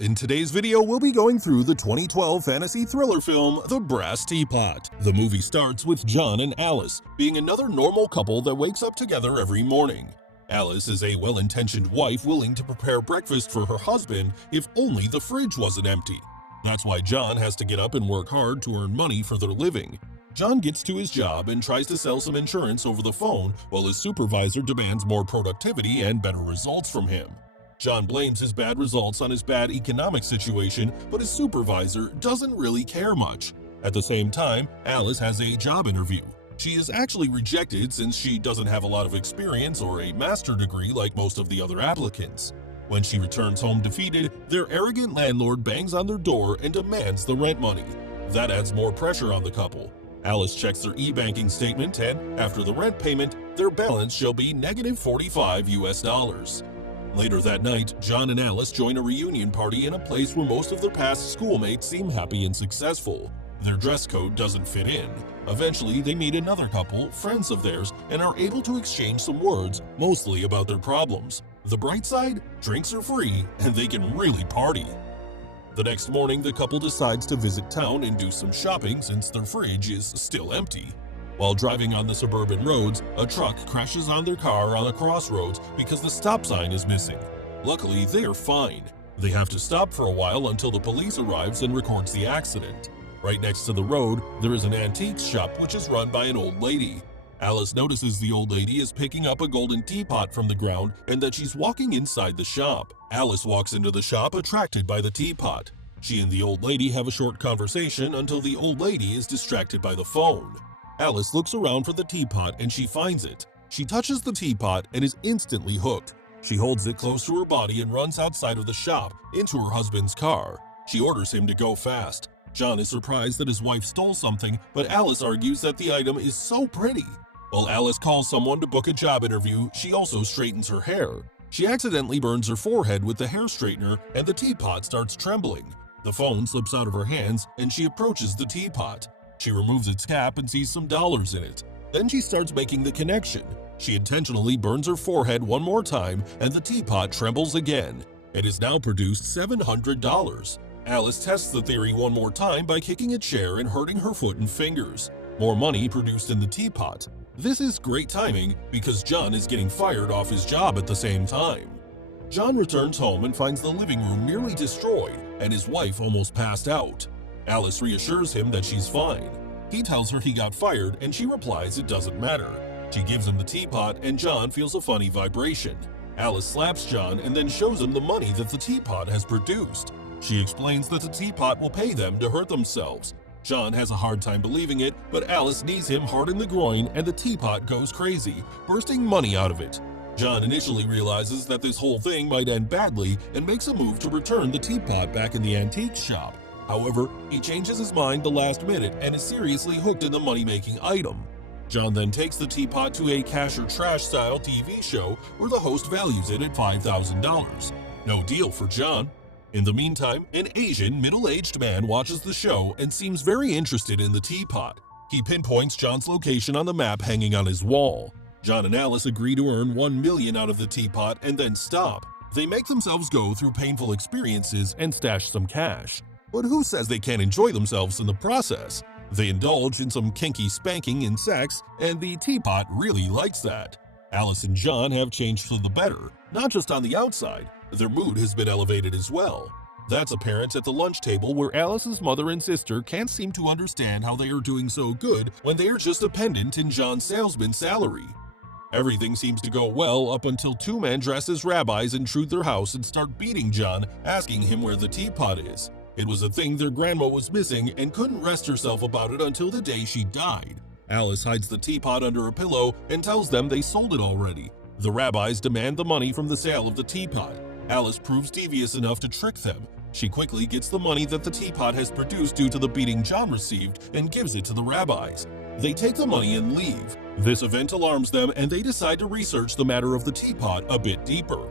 In today's video, we'll be going through the 2012 fantasy thriller film, The Brass Teapot. The movie starts with John and Alice being another normal couple that wakes up together every morning. Alice is a well-intentioned wife willing to prepare breakfast for her husband if only the fridge wasn't empty. That's why John has to get up and work hard to earn money for their living. John gets to his job and tries to sell some insurance over the phone while his supervisor demands more productivity and better results from him. John blames his bad results on his bad economic situation, but his supervisor doesn't really care much. At the same time, Alice has a job interview. She is actually rejected since she doesn't have a lot of experience or a master's degree like most of the other applicants. When she returns home defeated, their arrogant landlord bangs on their door and demands the rent money. That adds more pressure on the couple. Alice checks their e-banking statement and, after the rent payment, their balance shall be negative $45. Later that night, John and Alice join a reunion party in a place where most of their past schoolmates seem happy and successful. Their dress code doesn't fit in. Eventually, they meet another couple, friends of theirs, and are able to exchange some words, mostly about their problems. The bright side? Drinks are free, and they can really party. The next morning, the couple decides to visit town and do some shopping since their fridge is still empty. While driving on the suburban roads, a truck crashes on their car on a crossroads because the stop sign is missing. Luckily, they are fine. They have to stop for a while until the police arrives and records the accident. Right next to the road, there is an antiques shop which is run by an old lady. Alice notices the old lady is picking up a golden teapot from the ground and that she's walking inside the shop. Alice walks into the shop attracted by the teapot. She and the old lady have a short conversation until the old lady is distracted by the phone. Alice looks around for the teapot and she finds it. She touches the teapot and is instantly hooked. She holds it close to her body and runs outside of the shop into her husband's car. She orders him to go fast. John is surprised that his wife stole something, but Alice argues that the item is so pretty. While Alice calls someone to book a job interview, she also straightens her hair. She accidentally burns her forehead with the hair straightener and the teapot starts trembling. The phone slips out of her hands and she approaches the teapot. She removes its cap and sees some dollars in it. Then she starts making the connection. She intentionally burns her forehead one more time and the teapot trembles again. It has now produced $700. Alice tests the theory one more time by kicking a chair and hurting her foot and fingers. More money produced in the teapot. This is great timing because John is getting fired off his job at the same time. John returns home and finds the living room nearly destroyed and his wife almost passed out. Alice reassures him that she's fine. He tells her he got fired and she replies it doesn't matter. She gives him the teapot and John feels a funny vibration. Alice slaps John and then shows him the money that the teapot has produced. She explains that the teapot will pay them to hurt themselves. John has a hard time believing it, but Alice knees him hard in the groin and the teapot goes crazy, bursting money out of it. John initially realizes that this whole thing might end badly and makes a move to return the teapot back in the antique shop. However, he changes his mind the last minute and is seriously hooked in the money-making item. John then takes the teapot to a cash or trash style TV show where the host values it at $5,000. No deal for John. In the meantime, an Asian middle-aged man watches the show and seems very interested in the teapot. He pinpoints John's location on the map hanging on his wall. John and Alice agree to earn $1 million out of the teapot and then stop. They make themselves go through painful experiences and stash some cash. But who says they can't enjoy themselves in the process? They indulge in some kinky spanking and sex, and the teapot really likes that. Alice and John have changed for the better, not just on the outside. Their mood has been elevated as well. That's apparent at the lunch table where Alice's mother and sister can't seem to understand how they are doing so good when they are just a pendant in John's salesman's salary. Everything seems to go well up until two men dressed as rabbis intrude their house and start beating John, asking him where the teapot is. It was a thing their grandma was missing and couldn't rest herself about it until the day she died. Alice hides the teapot under a pillow and tells them they sold it already. The rabbis demand the money from the sale of the teapot. Alice proves devious enough to trick them. She quickly gets the money that the teapot has produced due to the beating John received and gives it to the rabbis. They take the money and leave. This event alarms them and they decide to research the matter of the teapot a bit deeper.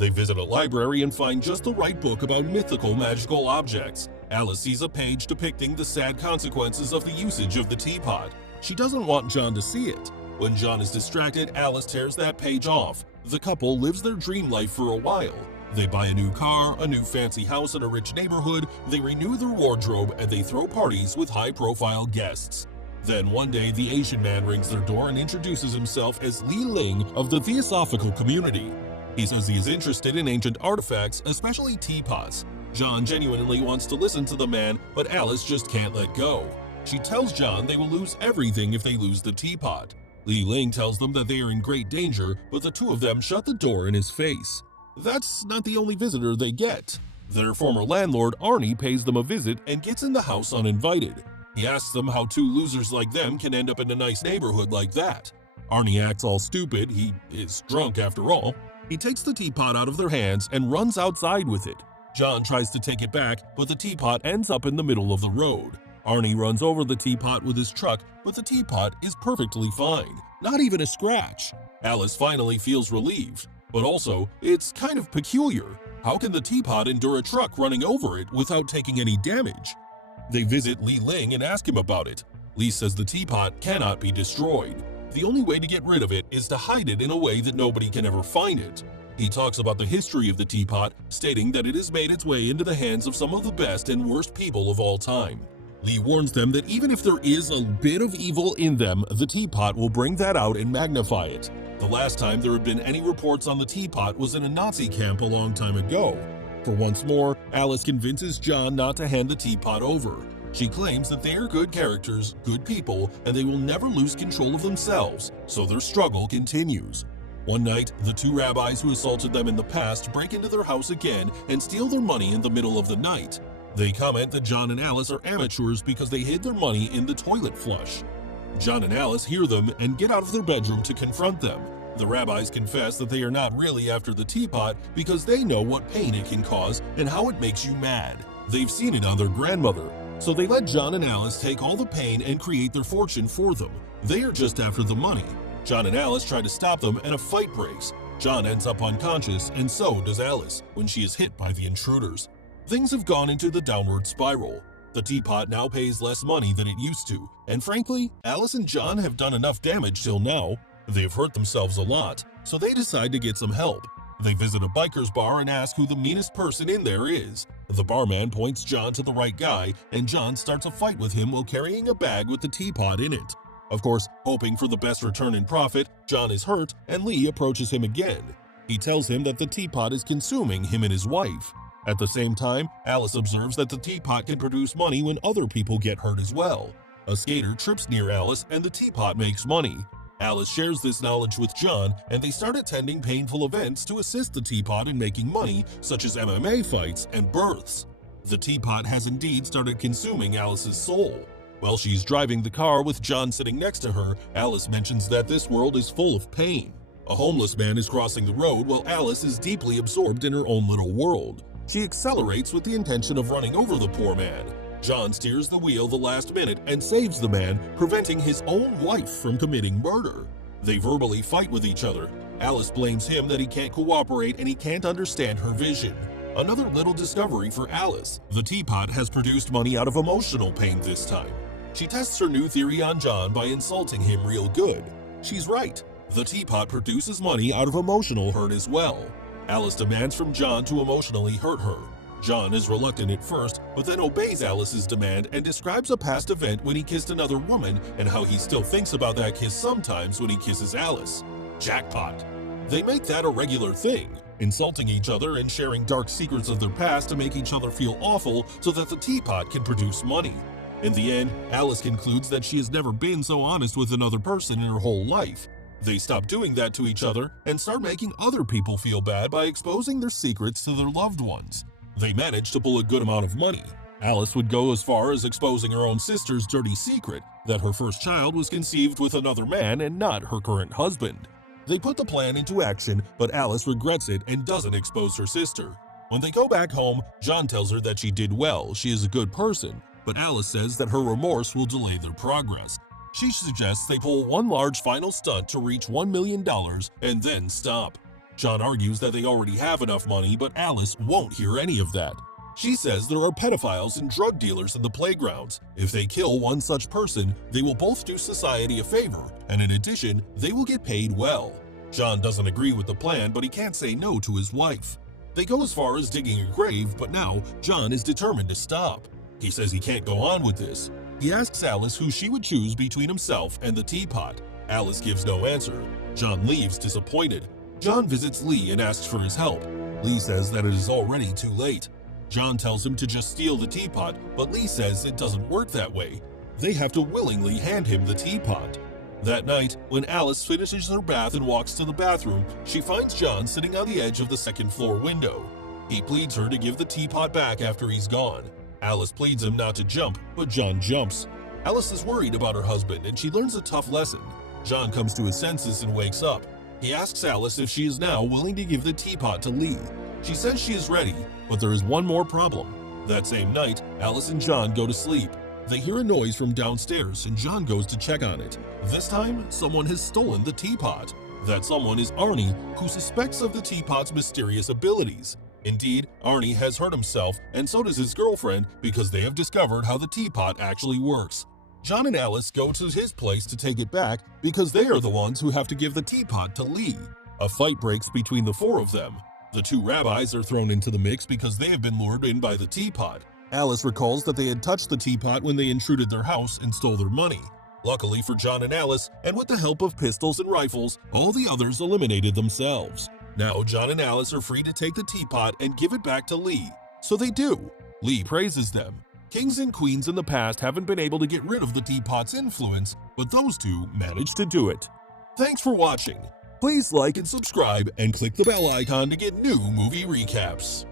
They visit a library and find just the right book about mythical magical objects. Alice sees a page depicting the sad consequences of the usage of the teapot. She doesn't want John to see it. When John is distracted, Alice tears that page off. The couple lives their dream life for a while. They buy a new car, a new fancy house in a rich neighborhood, they renew their wardrobe, and they throw parties with high-profile guests. Then one day, the Asian man rings their door and introduces himself as Li Ling of the Theosophical community. He says he is interested in ancient artifacts, especially teapots. John genuinely wants to listen to the man, but Alice just can't let go. She tells John they will lose everything if they lose the teapot. Li Ling tells them that they are in great danger, but the two of them shut the door in his face. That's not the only visitor they get. Their former landlord, Arnie, pays them a visit and gets in the house uninvited. He asks them how two losers like them can end up in a nice neighborhood like that. Arnie acts all stupid, he is drunk after all. He takes the teapot out of their hands and runs outside with it. John tries to take it back, but the teapot ends up in the middle of the road. Arnie runs over the teapot with his truck, but the teapot is perfectly fine, not even a scratch. Alice finally feels relieved, but also, it's kind of peculiar. How can the teapot endure a truck running over it without taking any damage? They visit Li Ling and ask him about it. Li says the teapot cannot be destroyed. The only way to get rid of it is to hide it in a way that nobody can ever find it. He talks about the history of the teapot, stating that it has made its way into the hands of some of the best and worst people of all time. Li warns them that even if there is a bit of evil in them, the teapot will bring that out and magnify it. The last time there had been any reports on the teapot was in a Nazi camp a long time ago. For once more, Alice convinces John not to hand the teapot over. She claims that they are good characters, good people, and they will never lose control of themselves, so their struggle continues. One night, the two rabbis who assaulted them in the past break into their house again and steal their money in the middle of the night. They comment that John and Alice are amateurs because they hid their money in the toilet flush. John and Alice hear them and get out of their bedroom to confront them. The rabbis confess that they are not really after the teapot because they know what pain it can cause and how it makes you mad. They've seen it on their grandmother, so they let John and Alice take all the pain and create their fortune for them. They are just after the money. John and Alice try to stop them and a fight breaks. John ends up unconscious and so does Alice when she is hit by the intruders. Things have gone into the downward spiral. The teapot now pays less money than it used to, and frankly, Alice and John have done enough damage till now. They've hurt themselves a lot, so they decide to get some help. They visit a biker's bar and ask who the meanest person in there is. The barman points John to the right guy, and John starts a fight with him while carrying a bag with the teapot in it. Of course, hoping for the best return in profit, John is hurt, and Lee approaches him again. He tells him that the teapot is consuming him and his wife. At the same time, Alice observes that the teapot can produce money when other people get hurt as well. A skater trips near Alice and the teapot makes money. Alice shares this knowledge with John and they start attending painful events to assist the teapot in making money, such as MMA fights and births. The teapot has indeed started consuming Alice's soul. While she's driving the car with John sitting next to her, Alice mentions that this world is full of pain. A homeless man is crossing the road while Alice is deeply absorbed in her own little world. She accelerates with the intention of running over the poor man. John steers the wheel the last minute and saves the man, preventing his own wife from committing murder. They verbally fight with each other. Alice blames him that he can't cooperate and he can't understand her vision. Another little discovery for Alice. The teapot has produced money out of emotional pain this time. She tests her new theory on John by insulting him real good. She's right. The teapot produces money out of emotional hurt as well. Alice demands from John to emotionally hurt her. John is reluctant at first, but then obeys Alice's demand and describes a past event when he kissed another woman and how he still thinks about that kiss sometimes when he kisses Alice. Jackpot! They make that a regular thing, insulting each other and sharing dark secrets of their past to make each other feel awful so that the teapot can produce money. In the end, Alice concludes that she has never been so honest with another person in her whole life. They stop doing that to each other and start making other people feel bad by exposing their secrets to their loved ones. They manage to pull a good amount of money. Alice would go as far as exposing her own sister's dirty secret, that her first child was conceived with another man and not her current husband. They put the plan into action, but Alice regrets it and doesn't expose her sister. When they go back home, John tells her that she did well, she is a good person, but Alice says that her remorse will delay their progress. She suggests they pull one large final stunt to reach $1 million and then stop. John argues that they already have enough money, but Alice won't hear any of that. She says there are pedophiles and drug dealers in the playgrounds. If they kill one such person, they will both do society a favor, and in addition, they will get paid well. John doesn't agree with the plan, but he can't say no to his wife. They go as far as digging a grave, but now John is determined to stop. He says he can't go on with this. He asks Alice who she would choose between himself and the teapot. Alice gives no answer. John leaves disappointed. John visits Lee and asks for his help. Lee says that it is already too late. John tells him to just steal the teapot, but Lee says it doesn't work that way. They have to willingly hand him the teapot. That night, when Alice finishes her bath and walks to the bathroom, she finds John sitting on the edge of the second-floor window. He pleads her to give the teapot back after he's gone. Alice pleads him not to jump, but John jumps. Alice is worried about her husband, and she learns a tough lesson. John comes to his senses and wakes up. He asks Alice if she is now willing to give the teapot to Lee. She says she is ready, but there is one more problem. That same night, Alice and John go to sleep. They hear a noise from downstairs, and John goes to check on it. This time, someone has stolen the teapot. That someone is Arnie, who suspects of the teapot's mysterious abilities. Indeed, Arnie has hurt himself, and so does his girlfriend, because they have discovered how the teapot actually works. John and Alice go to his place to take it back because they are the ones who have to give the teapot to Lee. A fight breaks between the four of them. The two rabbis are thrown into the mix because they have been lured in by the teapot. Alice recalls that they had touched the teapot when they intruded their house and stole their money. Luckily for John and Alice, and with the help of pistols and rifles, all the others eliminated themselves. Now John and Alice are free to take the teapot and give it back to Lee. So they do. Lee praises them. Kings and queens in the past haven't been able to get rid of the teapot's influence, but those two managed to do it. Thanks for watching. Please like and subscribe and click the bell icon to get new movie recaps.